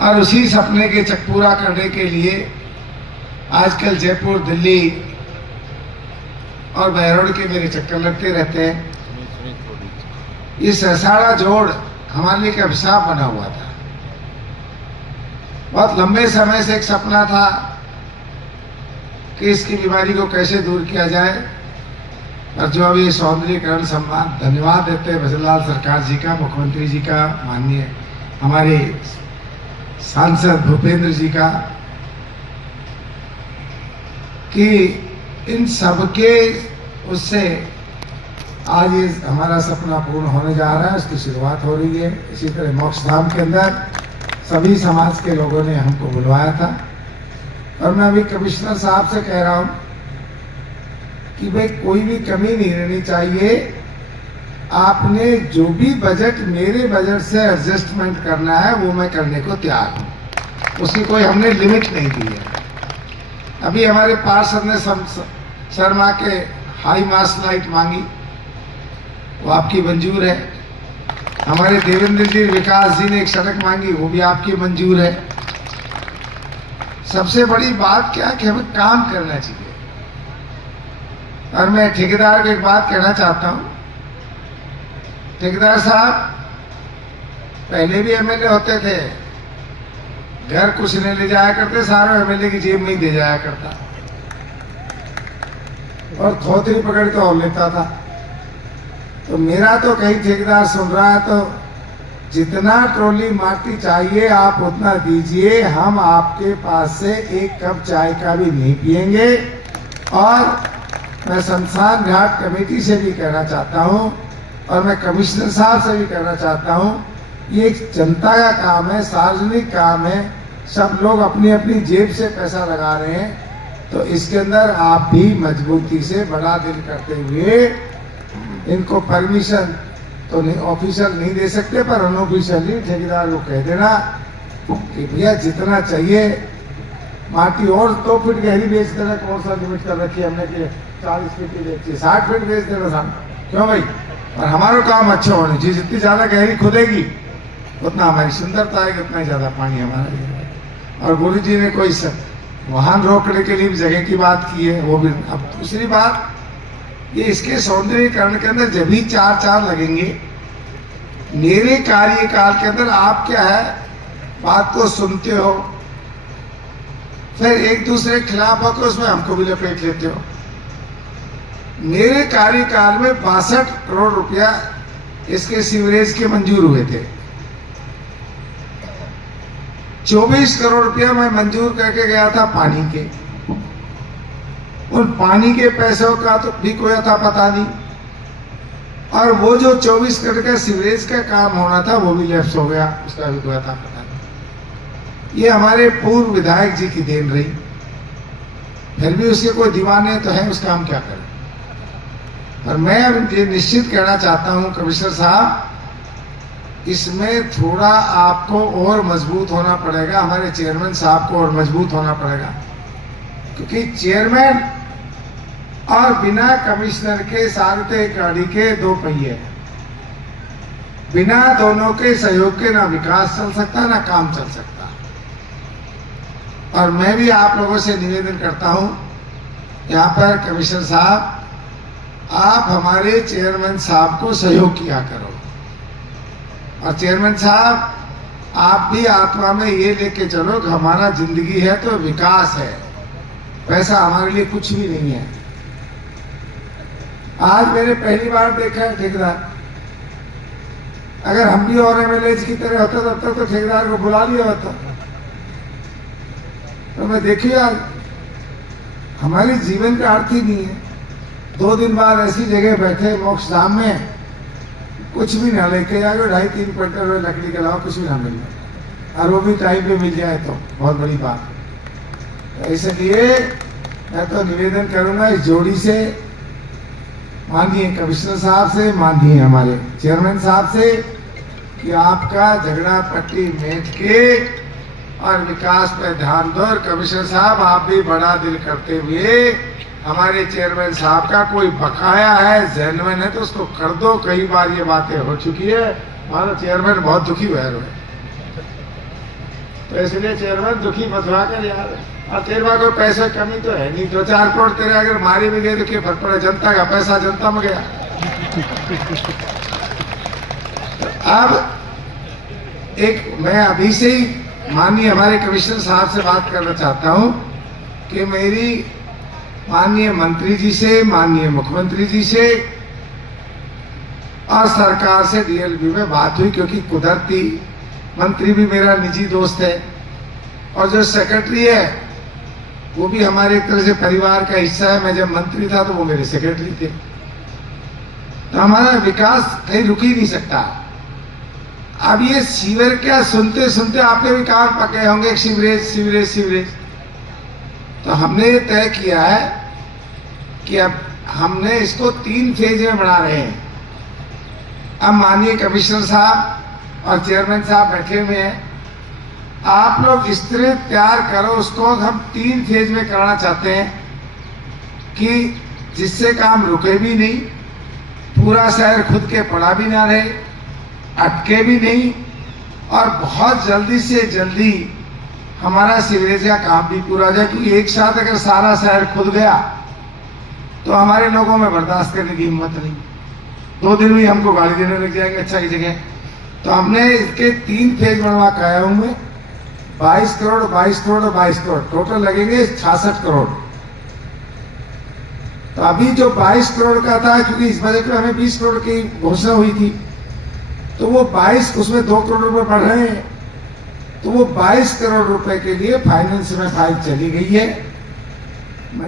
और उसी सपने के पूरा करने के लिए आजकल जयपुर, दिल्ली और बहरोड के मेरे चक्कर लगते रहते हैं। ये सहसाड़ा जोड़ हमारे लिए एक अभिशाप बना हुआ था। बहुत लंबे समय से एक सपना था कि इसकी बीमारी को कैसे दूर किया जाए, और जो अभी सौंदर्यीकरण सम्मान धन्यवाद देते हैं भजनलाल सरकार जी का, मुख्यमंत्री जी का, माननीय हमारे सांसद भूपेंद्र जी का, कि इन सबके उससे आज ये हमारा सपना पूर्ण होने जा रहा है, उसकी शुरुआत हो रही है। इसी तरह मोक्ष धाम के अंदर सभी समाज के लोगों ने हमको बुलवाया था, और मैं अभी कमिश्नर साहब से कह रहा हूं कि भाई कोई भी कमी नहीं रहनी चाहिए। आपने जो भी बजट मेरे बजट से एडजस्टमेंट करना है वो मैं करने को तैयार हूं, उसकी कोई हमने लिमिट नहीं दी है। अभी हमारे पार्षद ने शर्मा के हाई मास्ट लाइट मांगी, वो आपकी मंजूर है। हमारे देवेंद्र जी विकास जी ने एक सड़क मांगी, वो भी आपकी मंजूर है। सबसे बड़ी बात क्या है कि हमें काम करना चाहिए। और मैं ठेकेदार को एक बात कहना चाहता हूं, ठेकेदार साहब पहले भी एमएलए होते थे, घर कुछ नहीं ले जाया करते, सारा एमएलए की जेब में ही दे जाया करता, और थोतरी पकड़ के और लेता था। तो मेरा तो कहीं ठेकेदार सुन रहा है तो जितना ट्रॉली माटी चाहिए आप उतना दीजिए, हम आपके पास से एक कप चाय का भी नहीं पिएंगे। और मैं शमशान घाट कमेटी से भी कहना चाहता हूं, और मैं कमिश्नर साहब से भी कहना चाहता हूं, ये एक जनता का काम है, सार्वजनिक काम है, सब लोग अपनी अपनी जेब से पैसा लगा रहे हैं, तो इसके अंदर आप भी मजबूती से बड़ा दिल करते हुए इनको परमिशन तो नहीं, ऑफिशियल नहीं दे सकते, पर अनऑफिशियली ठेकेदार को कह देना कि भैया जितना चाहिए माटी और 2 फीट गहरी बेच देना। कौन सा लिमिट कर रखी है हमने कि 40 फीट की बेचती, 60 फीट बेच देना साहब, क्यों भाई? और हमारा काम अच्छा होना चाहिए, जितनी ज्यादा गहरी खुदेगी उतना हमारी सुंदरता है, उतना ही ज्यादा पानी हमारा लिए। और गुरु जी ने कोई वाहन रोकने के लिए भी जगह की बात की है, वो भी। अब दूसरी बात, ये इसके सौंदर्यीकरण के अंदर जब भी 4 लगेंगे, मेरे कार्यकाल के अंदर आप क्या है बात को सुनते हो, फिर एक दूसरे के खिलाफ होकर उसमें हमको भी लपेट लेते हो। मेरे कार्यकाल में 62 करोड़ रुपया इसके सीवरेज के मंजूर हुए थे। 24 करोड़ रुपया मैं मंजूर करके गया था पानी के। उन पानी के पैसों का तो भी कोई अता पता नहीं, और वो जो 24 करोड़ का सीवरेज का काम होना था वो भी लैप्स हो गया, उसका भी कोई अता पता नहीं। ये हमारे पूर्व विधायक जी की देन रही, फिर भी उसके कोई दीवाने तो है, उसका हम क्या करें। और मैं ये निश्चित कहना चाहता हूं कमिश्नर साहब, इसमें थोड़ा आपको और मजबूत होना पड़ेगा, हमारे चेयरमैन साहब को और मजबूत होना पड़ेगा, क्योंकि चेयरमैन और बिना कमिश्नर के सारथे गाड़ी के 2 पहिए, बिना दोनों के सहयोग के ना विकास चल सकता ना काम चल सकता। और मैं भी आप लोगों से निवेदन करता हूं, यहाँ पर कमिश्नर साहब आप हमारे चेयरमैन साहब को सहयोग किया करो, और चेयरमैन साहब आप भी आत्मा में ये लेके चलो कि हमारा जिंदगी है तो विकास है, पैसा हमारे लिए कुछ भी नहीं है। आज मैंने पहली बार देखा है ठेकेदार, अगर हम भी और एमएलए की तरह होता तब तक तो ठेकेदार को बुला लिया होता। तो मैं देखिए आज हमारे जीवन का अर्थ ही नहीं है। 2 दिन बाद ऐसी जगह बैठे मोक्ष धाम में, कुछ भी ना लेके जाओ, 2.5-3 क्विंटल लकड़ी के अलावा कुछ भी ना मिल जाए, और वो भी टाइम पे मिल जाए तो बहुत बड़ी बात है। इसलिए मैं तो निवेदन करूंगा इस जोड़ी से, माननीय कमिश्नर साहब से, माननीय हमारे चेयरमैन साहब से, कि आपका झगड़ा पट्टी मेट के और विकास पर ध्यान दो। और कमिश्नर साहब आप भी बड़ा दिल करते हुए हमारे चेयरमैन साहब का कोई बकाया है, जेन्युइन है, तो उसको कर दो। कई बार ये बातें हो चुकी है, हमारा चेयरमैन बहुत दुखी हुआ है। तो इसलिए चेयरमैन दुखी मत हुआ कर यार। और तेरे पास कोई पैसे की कमी तो है नहीं, 2-4 करोड़ तेरे अगर मारी भी गए तो क्या फर्क पड़े, जनता का पैसा जनता में गया। अब एक मैं अभी से ही माननीय हमारे कमिश्नर साहब से बात करना चाहता हूं कि मेरी माननीय मंत्री जी से, माननीय मुख्यमंत्री जी से और सरकार से डीएलबी में बात हुई, क्योंकि कुदरती मंत्री भी मेरा निजी दोस्त है और जो सेक्रेटरी है वो भी हमारे एक तरह से परिवार का हिस्सा है। मैं जब मंत्री था तो वो मेरे सेक्रेटरी थे, तो हमारा विकास कहीं रुक ही नहीं सकता। अब ये सीवर क्या सुनते सुनते आपके भी कान पके होंगे, सीवरेज सीवरेज सीवरेज। तो हमने ये तय किया है कि अब हमने इसको 3 फेज में बना रहे हैं। अब माननीय कमिश्नर साहब और चेयरमैन साहब बैठे हुए हैं, आप लोग इस तरह तैयार करो उसको, हम 3 फेज में करना चाहते हैं कि जिससे काम रुके भी नहीं, पूरा शहर खुद के पड़ा भी ना रहे, अटके भी नहीं, और बहुत जल्दी से जल्दी हमारा सीवरेज का काम भी पूरा हो जाए। क्योंकि एक साथ अगर सारा शहर खुद गया तो हमारे लोगों में बर्दाश्त करने की हिम्मत नहीं, 2 दिन में हमको गाड़ी देने लग जाएंगे अच्छा की जगह। तो हमने इसके 3 फेज बनवा के आया हूं मैं, 22 करोड़ 22 करोड़ और 22 करोड़, टोटल लगेंगे 66 करोड़। तो अभी जो 22 करोड़ का था, क्योंकि इस बजट में हमें 20 करोड़ की घोषणा हुई थी, तो वो 22, उसमें 2 करोड़ रुपए बढ़ रहे हैं, तो वो 22 करोड़ रुपए के लिए फाइनेंस में फाइल चली गई है।